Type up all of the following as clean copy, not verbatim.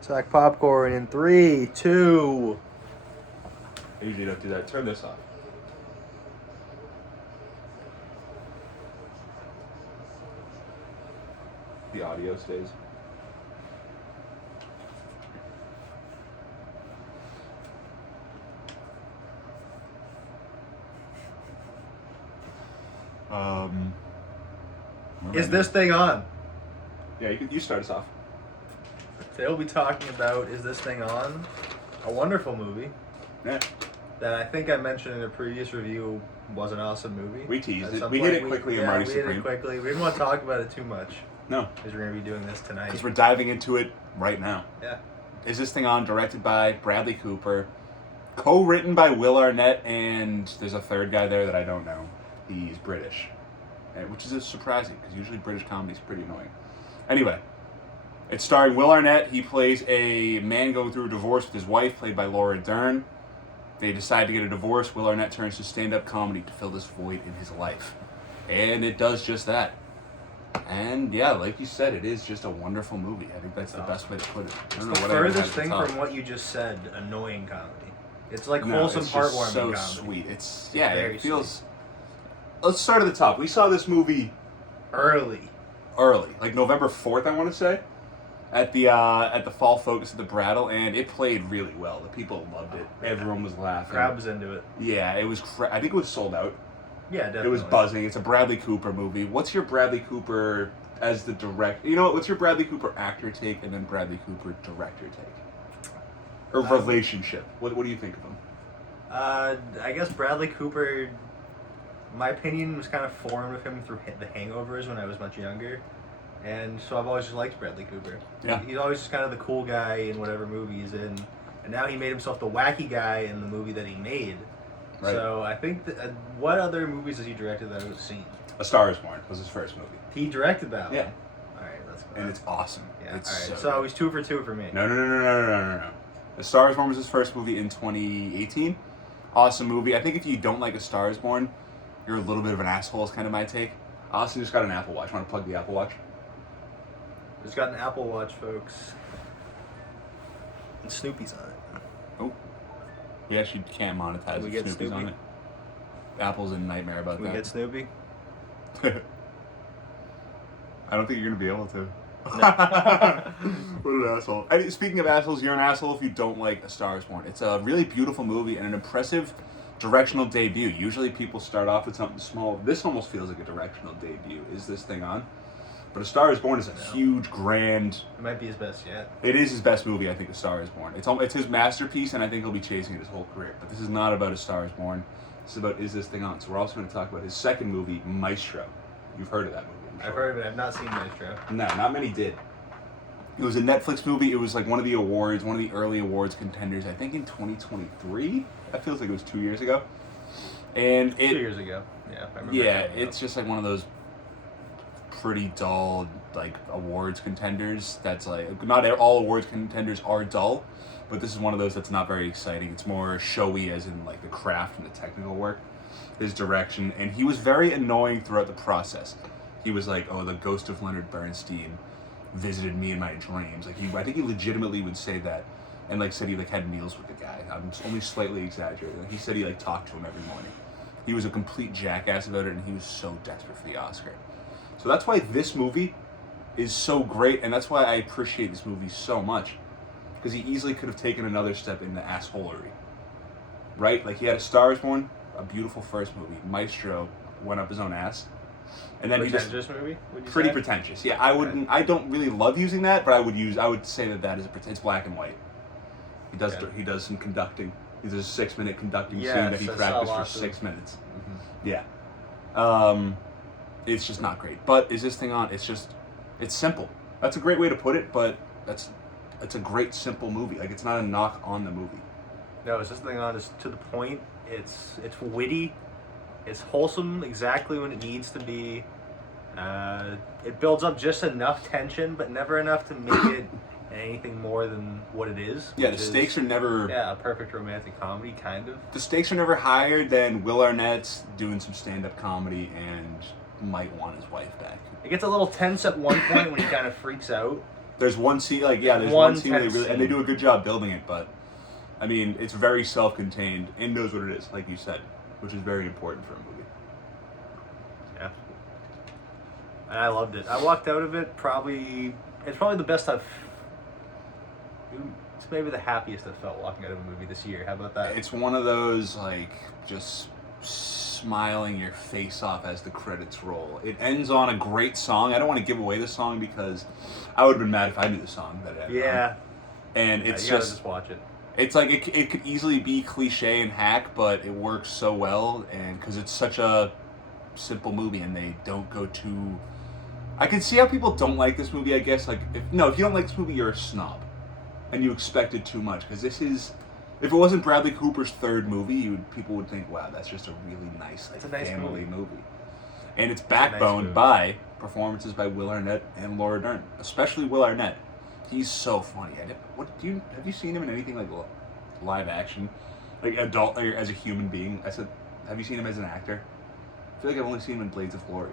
Sack popcorn in 3, 2. I usually don't do that. Turn this off. The audio stays. Is this thing on? Yeah, you start us off. Today we'll be talking about Is This Thing On? A wonderful movie Yeah. that I think I mentioned in a previous review was an awesome movie. We teased At it. some We point hit it quickly in Marty we hit Supreme. it quickly. We didn't want to talk about it too much No, because we're going to be doing this tonight. because we're diving into it right now. Yeah. Is This Thing On? Directed by Bradley Cooper, co-written by Will Arnett, and there's a third guy there that I don't know. He's British, which is surprising because usually British comedy is pretty annoying. Anyway, it's starring Will Arnett. He plays a man going through a divorce with his wife, played by Laura Dern. They decide to get a divorce. Will Arnett turns to stand-up comedy to fill this void in his life, and it does just that. And yeah, like you said, it is just a wonderful movie. I think that's the best way to put it. I It's don't the know what I even furthest have to thing top. from what you just said, annoying comedy. It's like No, wholesome, it's just heartwarming so comedy. sweet. It's very it feels. Let's start at the top. We saw this movie Early. like November 4th, I want to say, at the Fall Focus at the Brattle, and it played really well. The people loved it. Everyone was laughing. Crowd was into it. Yeah, it was. I think it was sold out. Yeah, definitely. It was buzzing. It's a Bradley Cooper movie. What's your Bradley Cooper as the director? You know what? What's your Bradley Cooper actor take, and then Bradley Cooper director take? Or relationship? What do you think of him? I guess Bradley Cooper, my opinion was kind of formed with him through The Hangovers when I was much younger. And so I've always just liked Bradley Cooper. Yeah. He's always just kind of the cool guy in whatever movie he's in. And now he made himself the wacky guy in the movie that he made. Right. So I think that, what other movies has he directed that I've seen? A Star Is Born was his first movie. He directed that Yeah. one. Alright, let's go. And it's awesome. Yeah, It's alright. so So he's 2 for 2 for me. No. A Star Is Born was his first movie in 2018. Awesome movie. I think if you don't like A Star Is Born, you're a little bit of an asshole is kind of my take. Austin just got an Apple Watch. Want to plug the Apple Watch? He's got an Apple Watch, folks. And Snoopy's on it. Oh. You actually can't monetize Can we if get Snoopy's on Snoopy? it. Apple's a nightmare about Can we that. get Snoopy? I don't think you're going to be able to. What an asshole. Speaking of assholes, you're an asshole if you don't like A Star Is Born. It's a really beautiful movie and an impressive directional debut. Usually people start off with something small. This almost feels like a directional debut. Is This Thing On? But A Star Is Born is a huge, grand... It might be his best yet. It is his best movie, I think, A Star Is Born. It's his masterpiece, and I think he'll be chasing it his whole career. But this is not about A Star Is Born. This is about Is This Thing On? So we're also going to talk about his second movie, Maestro. You've heard of that movie, I'm sure. I've heard of it. I've not seen Maestro. No, not many did. It was a Netflix movie. It was like one of the awards, one of the early awards contenders, I think in 2023. That feels like it was 2 years ago. And 2 years ago. Yeah, I remember. yeah, it's just like one of those pretty dull like awards contenders. That's like not all awards contenders are dull, but this is one of those that's not very exciting. It's more showy, as in like the craft and the technical work, his direction, and he was very annoying throughout the process. He was like, "Oh, the ghost of Leonard Bernstein visited me in my dreams." Like I think he legitimately would say that, and like said he like had meals with the guy. I'm only slightly exaggerating. He said he like talked to him every morning. He was a complete jackass about it, and he was so desperate for the Oscar. So that's why this movie is so great, and that's why I appreciate this movie so much, because he easily could have taken another step into assholery, right? Like he had A Star Is Born, a beautiful first movie. Maestro went up his own ass, and then pretentious movie. Would you pretty say? pretentious. Yeah, I wouldn't. I don't really love using that, but I would say that is it's black and white. He does some conducting. He does a 6-minute conducting scene that he I saw practiced for lots of- 6 minutes. Mm-hmm. Yeah. It's just not great. But Is This Thing On? It's simple. That's a great way to put it, but it's a great, simple movie. Like, it's not a knock on the movie. No, it's this thing on is to the point. It's witty. It's wholesome exactly when it needs to be. It builds up just enough tension, but never enough to make it anything more than what it is. Yeah, the stakes are never... Yeah, a perfect romantic comedy, kind of. The stakes are never higher than Will Arnett's doing some stand-up comedy and might want his wife back. It gets a little tense at one point when he kind of freaks out, There's one scene, there's one scene where they do a good job building it, but I mean, it's very self-contained and knows what it is, like you said, which is very important for a movie. Yeah. And I loved it. I walked out of it it's probably the best it's maybe the happiest I've felt walking out of a movie this year. How about that? It's one of those, just smiling your face off as the credits roll. It ends on a great song. I don't want to give away the song because I would have been mad if I knew the song that it ended on. And it's you gotta just watch it. It's like it could easily be cliche and hack, but it works so well, and because it's such a simple movie and they don't go too. I can see how people don't like this movie. I guess if you don't like this movie, you're a snob, and you expected too much. Because this is, if it wasn't Bradley Cooper's third movie, people would think, wow, that's just a really nice, it's a nice family movie. And it's backboned by performances by Will Arnett and Laura Dern, especially Will Arnett. He's so funny. Have you seen him in anything like live action, like adult, or as a human being? I said, have you seen him as an actor? I feel like I've only seen him in Blades of Glory.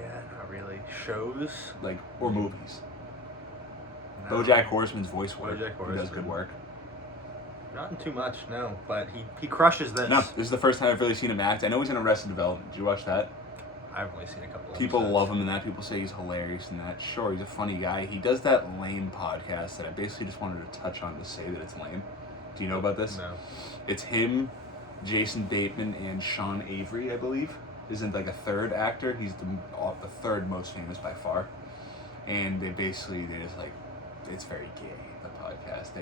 Yeah, not really. Shows or movies. No. BoJack Horseman's voice work. He does good work. Not in too much, no, but he crushes this. No, this is the first time I've really seen him act. I know he's in Arrested Development. Did you watch that? I've only seen a couple of People love him in that. People say he's hilarious in that. Sure, he's a funny guy. He does that lame podcast that I basically just wanted to touch on to say that it's lame. Do you know about this? No. It's him, Jason Bateman, and Sean Avery, I believe. Isn't a third actor. He's the third most famous by far. And they just it's very gay, the podcast.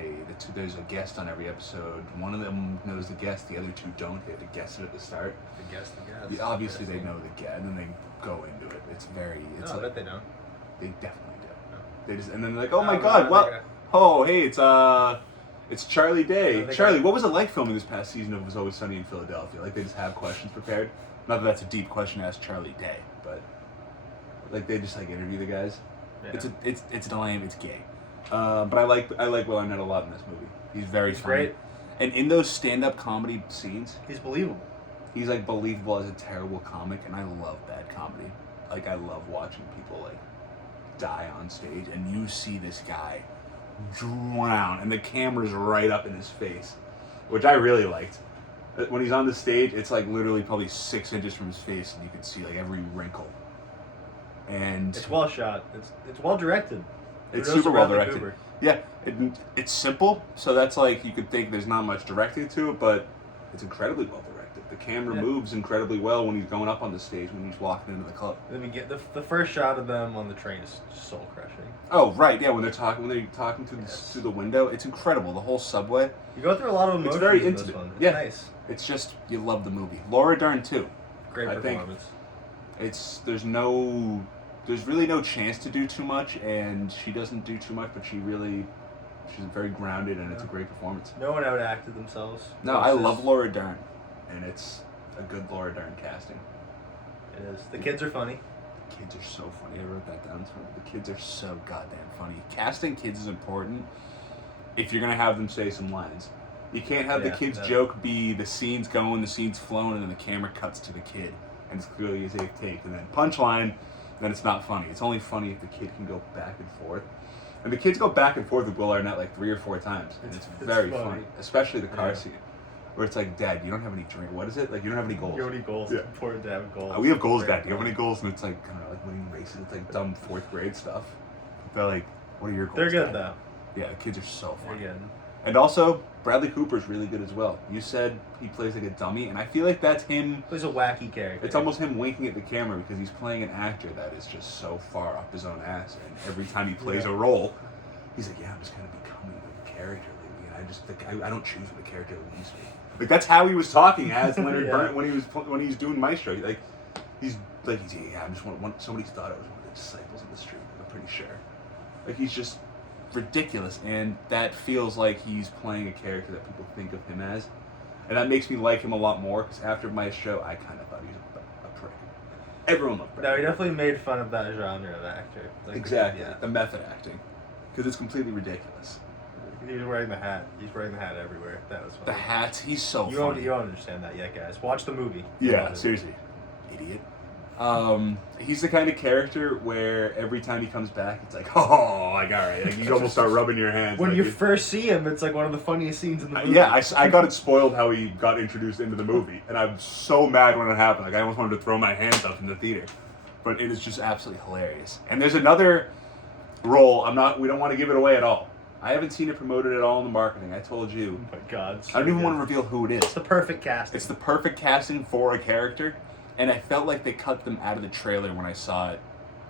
There's a guest on every episode. One of them knows the guest, the other two don't. They have to guess it at the start. The guest. Obviously, they know the guest, and then they go into it. I bet they don't. They definitely do. No. They just, and then they're like, oh my god, what? Oh, hey, it's Charlie Day. Charlie, what was it like filming this past season of It Was Always Sunny in Philadelphia? They just have questions prepared. Not that that's a deep question to ask Charlie Day, but they just interview the guys. Yeah. It's lame. It's gay. But I like Will Arnett a lot in this movie. He's very funny. Great. And in those stand-up comedy scenes, he's believable. He's believable as a terrible comic, and I love bad comedy. I love watching people die on stage, and you see this guy drown, and the camera's right up in his face, which I really liked. When he's on the stage, it's literally probably 6 inches from his face, and you can see every wrinkle. And it's well shot. It's well directed. It's super well directed. Cooper. Yeah, it's simple, so that's you could think there's not much directing to it, but it's incredibly well directed. The camera moves incredibly well when he's going up on the stage, when he's walking into the club. Let me get the first shot of them on the train is soul crushing. Oh right, yeah. When they're talking through the window, it's incredible. The whole subway. You go through a lot of emotions. It's very in intimate. This one. It's nice. It's just you love the movie. Laura Dern too. Great performance. There's really no chance to do too much, and she doesn't do too much, but she's very grounded, and it's a great performance. No one outacted themselves. No, I love Laura Dern, and it's a good Laura Dern casting. It is. The kids are funny. The kids are so funny. I wrote that down. The kids are so goddamn funny. Casting kids is important if you're going to have them say some lines. You can't have the kid's joke be the scene's going, the scene's flowing, and then the camera cuts to the kid, and it's clearly his eighth take, and then punchline, then it's not funny. It's only funny if the kid can go back and forth. And the kids go back and forth with Will Arnett 3 or 4 times, and it's very funny. Especially the car scene, where it's Dad, you don't have any drink. What is it? You don't have any goals. You don't have any goals. Yeah. It's important to have goals. We have goals, Dad. Do you have any goals? And it's winning races. It's dumb 4th grade stuff. They're what are your goals? They're good, Dad? though. Yeah, the kids are so funny. They're good. And also, Bradley Cooper's really good as well. You said he plays a dummy, and I feel like that's him. He's a wacky character. It's almost him winking at the camera because he's playing an actor that is just so far up his own ass, and every time he plays a role, he's I'm just kind of becoming the character lately, and I don't choose when the character leaves me. That's how he was talking as Leonard Berndt when he was doing Maestro. He's I just want somebody thought I was one of the disciples in the street. I'm pretty sure. He's just ridiculous, and that feels like he's playing a character that people think of him as, and that makes me like him a lot more, because after Maestro I kind of thought he was a prick. Everyone loved Bradley. No, he definitely made fun of that genre of actor. Exactly. The method acting, because it's completely ridiculous. He's wearing the hat. He's wearing the hat everywhere. That was funny. The hat, he's so funny. You don't understand that yet, guys. Watch the movie. Yeah, seriously. Idiot. He's the kind of character where every time he comes back, it's like, oh, like, all right. Like, you almost start rubbing your hands. When like, you first see him, it's like one of the funniest scenes in the movie. Yeah, I got it spoiled how he got introduced into the movie. And I'm so mad when it happened. Like, I almost wanted to throw my hands up in the theater. But it is just absolutely hilarious. And there's another role. We don't want to give it away at all. I haven't seen it promoted at all in the marketing. I told you. Oh my God. I don't even want to reveal who it is. It's the perfect casting. It's the perfect casting for a character. And I felt like they cut them out of the trailer when I saw it.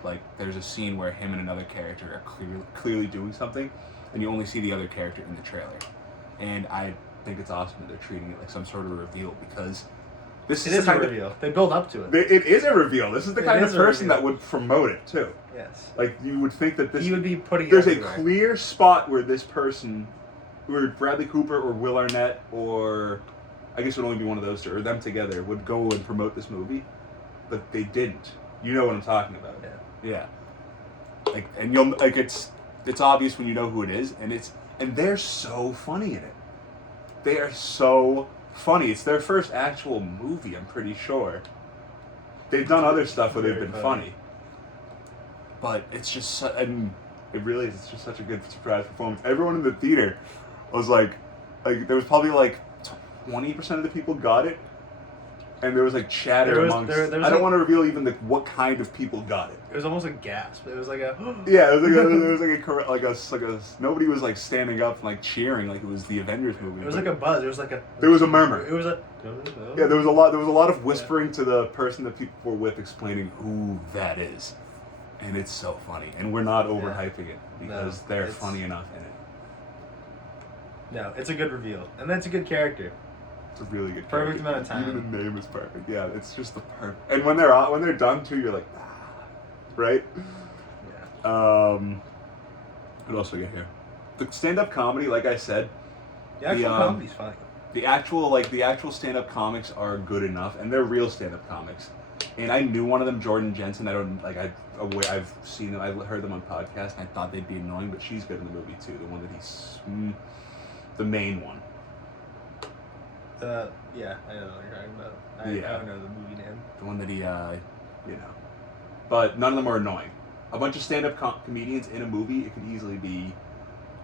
Like, there's a scene where him and another character are clearly doing something, and you only see the other character in the trailer. And I think it's awesome that they're treating it like some sort of reveal, because this is a reveal. They build up to it. It is a reveal. This is the kind of person that would promote it, too. Yes. Like, you would think that this... He would be putting it There's everywhere. a clear spot where this person, where Bradley Cooper or Will Arnett, or I guess it would only be one of those two, or them together, would go and promote this movie. But they didn't. You know what I'm talking about. Yeah. Like, and you'll like it's obvious when you know who it is, and they're so funny in it. They are so funny. It's their first actual movie, I'm pretty sure. They've done other stuff where they've been funny. But it's just and it really is. It's just such a good surprise performance. Everyone in the theater was like there was probably like 20% of the people got it. And there was like chatter amongst. I don't want to reveal even what kind of people got it. It was almost a gasp. It was like a. Yeah, it was like a nobody was like standing up and like cheering like it was the Avengers movie. It was like a buzz. It was like a. There was a murmur. It was a. Yeah, there was a lot of whispering to the person that people were with, explaining who that is, and it's so funny. And we're not overhyping it because they're funny enough in it. No, it's a good reveal, and that's a good character. It's a really good perfect character. amount of time. Even the name is perfect. Yeah, it's just the perfect. And when they're done too, you're like, right? Yeah. What else do we get here? The stand-up comedy, like I said. The actual comedy's funny. The actual stand-up comics are good enough, and they're real stand-up comics. And I knew one of them, Jordan Jensen. I've seen them. I've heard them on podcasts, and I thought they'd be annoying, but she's good in the movie too. The one that he's the main one. Yeah, I know what you're talking about. I don't know the movie name. The one that he, But none of them are annoying. A bunch of stand-up comedians in a movie, it could easily be,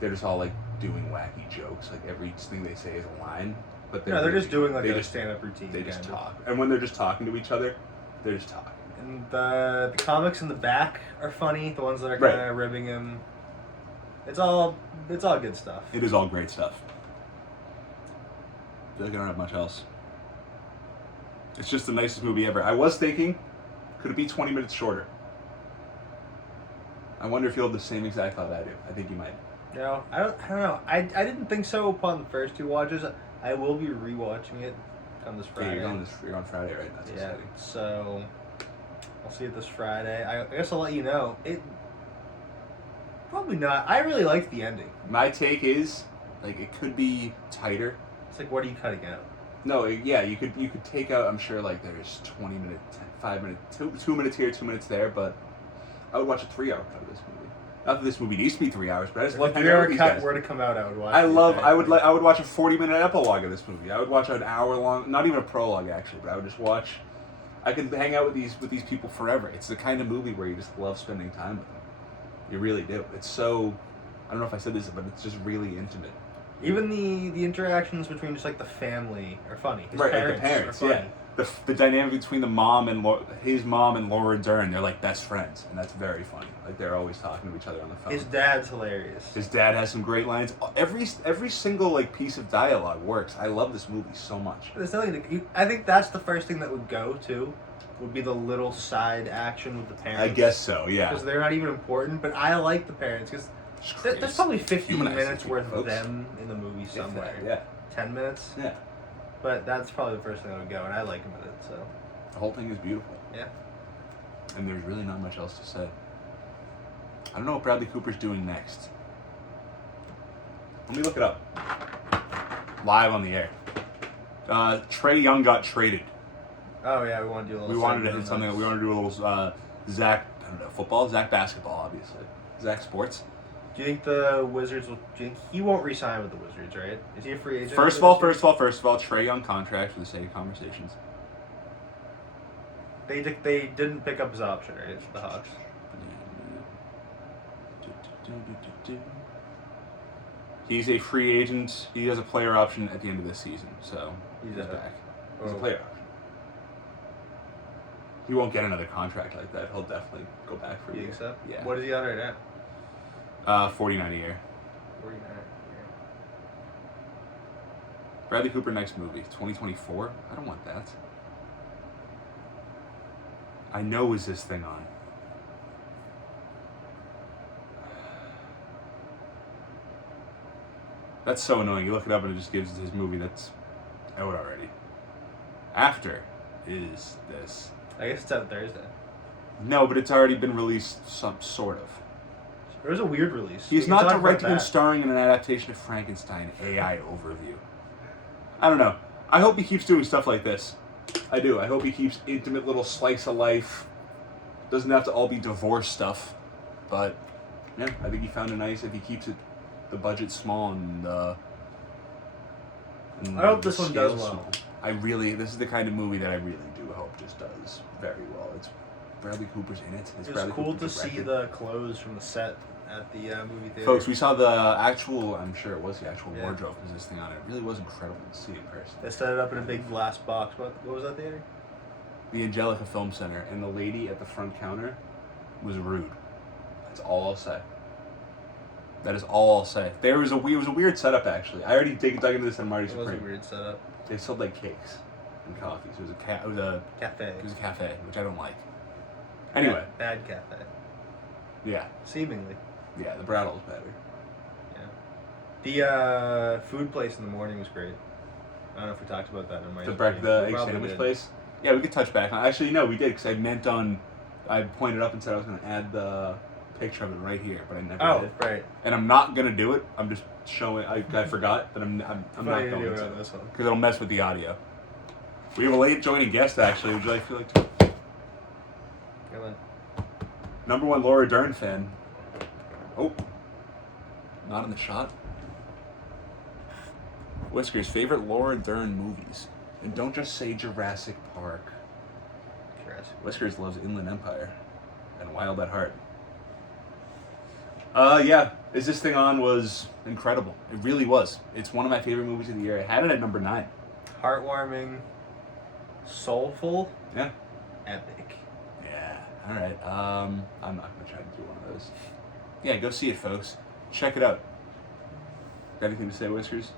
they're just all like doing wacky jokes. Like every thing they say is a line. But they're just doing like a stand-up routine. They just talk. And when they're just talking to each other, they're just talking. And the comics in the back are funny. The ones that are kind of ribbing him. It's all good stuff. It is all great stuff. I feel like I don't have much else. It's just the nicest movie ever. I was thinking, could it be 20 minutes shorter? I wonder if you'll have the same exact thought I do. I think you might. No, I don't know. I didn't think so upon the first two watches. I will be rewatching it on this Friday. Yeah, you're on Friday, right? That's exciting. So I'll see it this Friday. I guess I'll let you know. Probably not. I really liked the ending. My take is, like, it could be tighter. It's like, what are you cutting out? No, yeah, you could take out, I'm sure, like, there's 20 minutes, 5 minutes, 2 minutes here, 2 minutes there, but I would watch a 3-hour cut of this movie. Not that this movie needs to be 3 hours, but I just if the 3-hour cut were to come out, I would watch. I would watch a 40-minute epilogue of this movie. I would watch an hour-long, not even a prologue actually, but I would just watch. I could hang out with these people forever. It's the kind of movie where you just love spending time with them. You really do. It's so, I don't know if I said this, but it's just really intimate. Even the interactions between just like the family are funny. The parents, yeah. The dynamic between his mom and Laura Dern, they're like best friends, and that's very funny. Like they're always talking to each other on the phone. His dad's hilarious. His dad has some great lines. Every single like piece of dialogue works. I love this movie so much. There's nothing. I think that's the first thing that would go to. Would be the little side action with the parents. I guess so, yeah. Because they're not even important, but I like the parents because there's probably 15 minutes worth of them in the movie somewhere. Yeah. 10 minutes. Yeah. But that's probably the first thing that would go, and I like him in it, so. The whole thing is beautiful. Yeah. And there's really not much else to say. I don't know what Bradley Cooper's doing next. Let me look it up. Live on the air. Trae Young got traded. Oh yeah, we want to do a little. We wanted to hit something. We wanted to do a little Zach. I don't know, football. Zach basketball, obviously. Zach sports. Do you think the Wizards will? Do you think he won't re-sign with the Wizards, right? Is he a free agent? First of all, Trae Young contract for the sake of conversations. They didn't pick up his option, right? It's the Hawks. He's a free agent. He has a player option at the end of this season, so he's back. He's a player option. He won't get another contract like that. He'll definitely go back for a You year. think so? Yeah. What is he on right now? 49 a year. 49. Bradley Cooper next movie, 2024. I don't want that. I know is this thing on. That's so annoying. You look it up and it just gives his movie that's out already. After is this. I guess it's out Thursday. No, but it's already been released, some sort of. It was a weird release. He's We can not talk about directing and that. starring in an adaptation of Frankenstein AI overview. I don't know. I hope he keeps doing stuff like this. I do. I hope he keeps intimate little slice of life. Doesn't have to all be divorce stuff. But, yeah, I think he found a nice, if he keeps it, the budget small and I hope this one does well. This is the kind of movie that I really do hope just does very well. It's Bradley Cooper's in it. It was cool to see the clothes from the set at the movie theater. Folks, we saw the actual, I'm sure it was the actual wardrobe because this thing on it. It really was incredible to see in person. They set it up in a big glass box. What was that theater? The Angelica Film Center, and the lady at the front counter was rude. That's all I'll say. That is all I'll say. It was a weird setup, actually. I already dug into this and I'm already It was a supreme. weird setup. They sold like cakes and coffees. It was a Cafe. It was a cafe, which I don't like. Anyway. Bad cafe. Yeah. Seemingly. Yeah, the Brattl's better. Yeah. The food place in the morning was great. I don't know if we talked about that in my The egg sandwich place? Yeah, we could touch back on. Actually, no, we did because I pointed up and said I was going to add the picture of it right here, but I never did. Oh, right. And I'm not going to do it. I'm just showing. I forgot that I'm not going to this one. because it'll mess with the audio. We have a late joining guest. Actually, would you like to? Come on. Number one Laura Dern fan. Oh, not in the shot. Whiskers' favorite Laura Dern movies, and don't just say Jurassic Park. Whiskers loves Inland Empire and Wild at Heart. Yeah, Is This Thing On was incredible. It really was. It's one of my favorite movies of the year. I had it at number 9. Heartwarming, soulful, Yeah. epic. Yeah. All right. I'm not gonna try to do one of those. Yeah, go see it, folks. Check it out. Got anything to say, Whiskers?